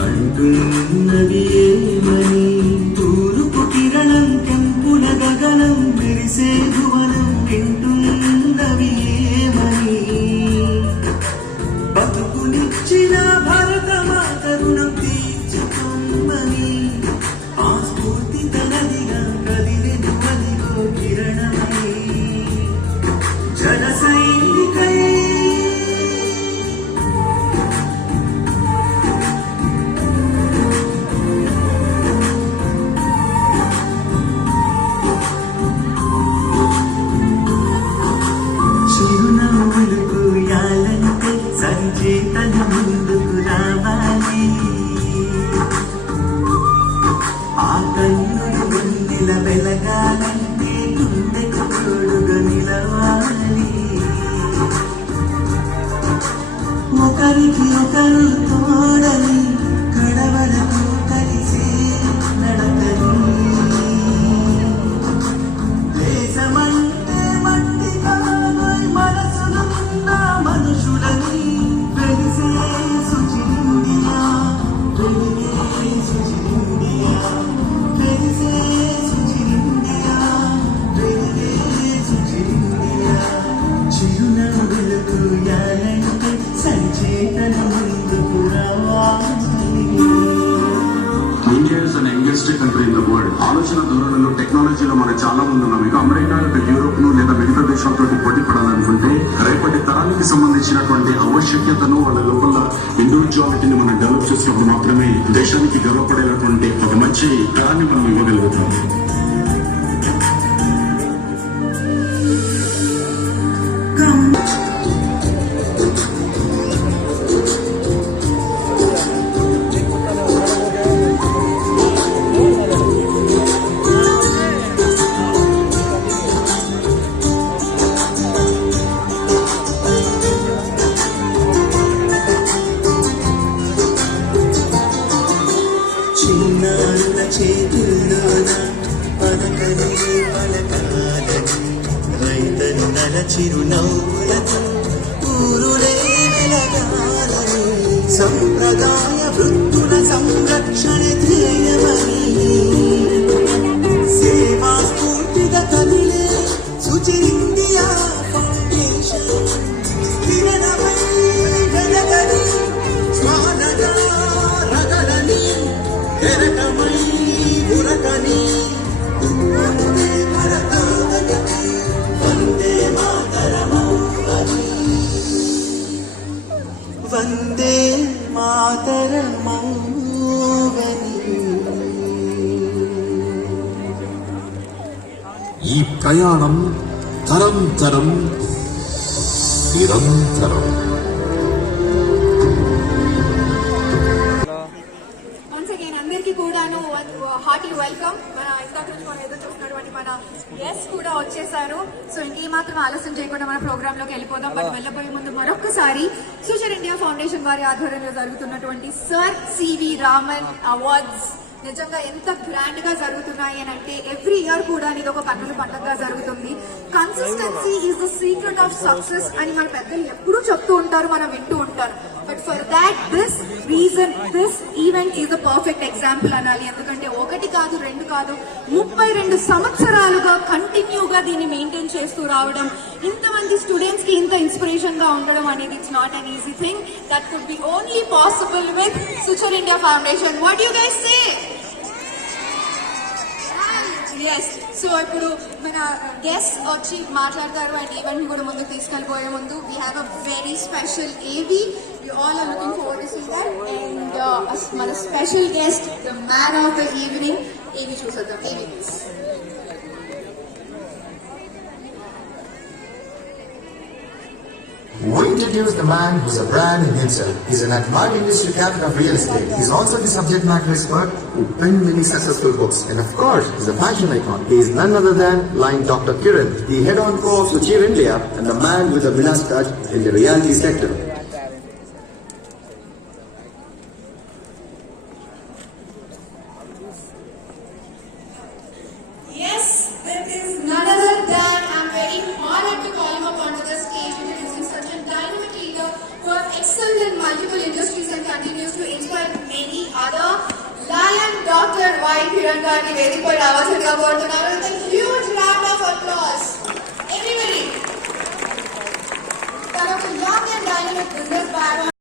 అంటున్నది ఏమని తూర్పు కిరణం కెంపుల గగనం మెరిసే భువనం వింటున్నవి ఏమని బతుకునిచ్చిన భరత మాత రుణం తీర్చుకోమని ఆ స్ఫూర్తి తనదిగా కదిలెను అదిగో కిరణమై జన సైనికై సంచేతన ముందుకు రావాలి ఆ కన్నులు గుండెల వెలగాలంటే గుండెకు తోడుగా నిలవాలి ఒకరికి ఒకరు తోడని కడవలకు కలిసి నడకని దేశమంటే మట్టి కాదోయ్ మనసులు ఉన్న మనుషులని India is an youngest country in the world. ఆలోచన ధోరణిలో టెక్నాలజీలో మనం చాలా ముందు ఉన్నాం. ఇక అమెరికా లేదా యూరోప్ ను లేదా మిగతా దేశాలతో పోటీ పడాలనుకుంటే రేపటి తరానికి సంబంధించినటువంటి ఆవశ్యకతను వాళ్ళ లోపల ఇండివిజువాలిటీని మనం డెవలప్ చేసినప్పుడు మాత్రమే దేశానికి గర్వపడేటటువంటి ఒక మంచి తరాన్ని మనం ఇవ్వగలుగుతాం. చిన్నారుల చేతుల్లోన పలకని పలకాలని రైతన్నల చిరునవ్వులతో ఊరులే వెలగాలని సంప్రదాయ వృత్తుల సంరక్షణ ధ్యేయమని సేవా స్ఫూర్తిగా కదిలే సుచిరిండియా ఫౌండేషన్ కిరణమై వెలగని స్వానగా రగలని ఎరకమై ఉరకని వందే భరతావనికి వందే మాతరమౌవని వందే మాతరమౌవని. ఈ ప్రయాణం తరం తరం నిరంతరం. అందరికీ కూడాను హార్టీ వెల్కమ్. మన ఇంతకు నుంచి మనం ఎదురు చూస్తున్నటువంటి మన గెస్ట్ కూడా వచ్చేసారు. సో ఇంకేమాత్రం ఆలస్యం చేయకుండా మన ప్రోగ్రామ్ లోకి వెళ్ళిపోదాం. బట్ వెళ్ళబోయే ముందు మరొకసారి సుచర్ ఇండియా ఫౌండేషన్ వారి ఆధ్వర్యంలో జరుగుతున్నటువంటి సర్ సివి రామన్ అవార్డ్స్ నిజంగా ఎంత గ్రాండ్ గా జరుగుతున్నాయి అని అంటే ఎవ్రీ ఇయర్ కూడా ఇది ఒక కన్నుల పండుగగా జరుగుతుంది. Consistency is the secret of success అని మన పెద్దలు ఎప్పుడూ చెప్తూ ఉంటారు, మనం వింటూ ఉంటారు. But for that this event is the perfect example అనాలి. ఎందుకంటే ఒకటి కాదు, రెండు కాదు, 32 సంవత్సరాలుగా కంటిన్యూగా దీన్ని మెయింటైన్ చేస్తూ రావడం, ఇంతమంది స్టూడెంట్స్ కి ఇంత ఇన్స్పిరేషన్ గా ఉండడం అనేది it's not an easy thing. That could be only possible with Suchar India foundation. What you guys say? Yes. So ఇప్పుడు మన గెస్ట్ వచ్చి మాట్లాడతారు అండ్ ఈవెంట్ కూడా ముందుకు తీసుకెళ్ళిపోయే ముందు we have a very special ఏవి. We all are looking forward to see that. And మన special guest, the man of the evening, ఏవి చూసేద్దాం. ఏవి We introduce the man who's a brand in himself. He's an admired industry captain of real estate. He's also the subject matter expert who penned many successful books. And of course, he's a fashion icon. He is none other than Lion Dr. Kiran, the head honcho of Suchir India and the man with the Minas touch in the reality sector. Yes, that is none other than, I'm very excels in multiple industries and continues to inspire many other. Lion Dr. Y. Kiran గారిని వేదికపై రావాల్సిందిగా కోరుతున్నారు. With a huge round of applause. Everybody. తన ఒక young and dynamic business background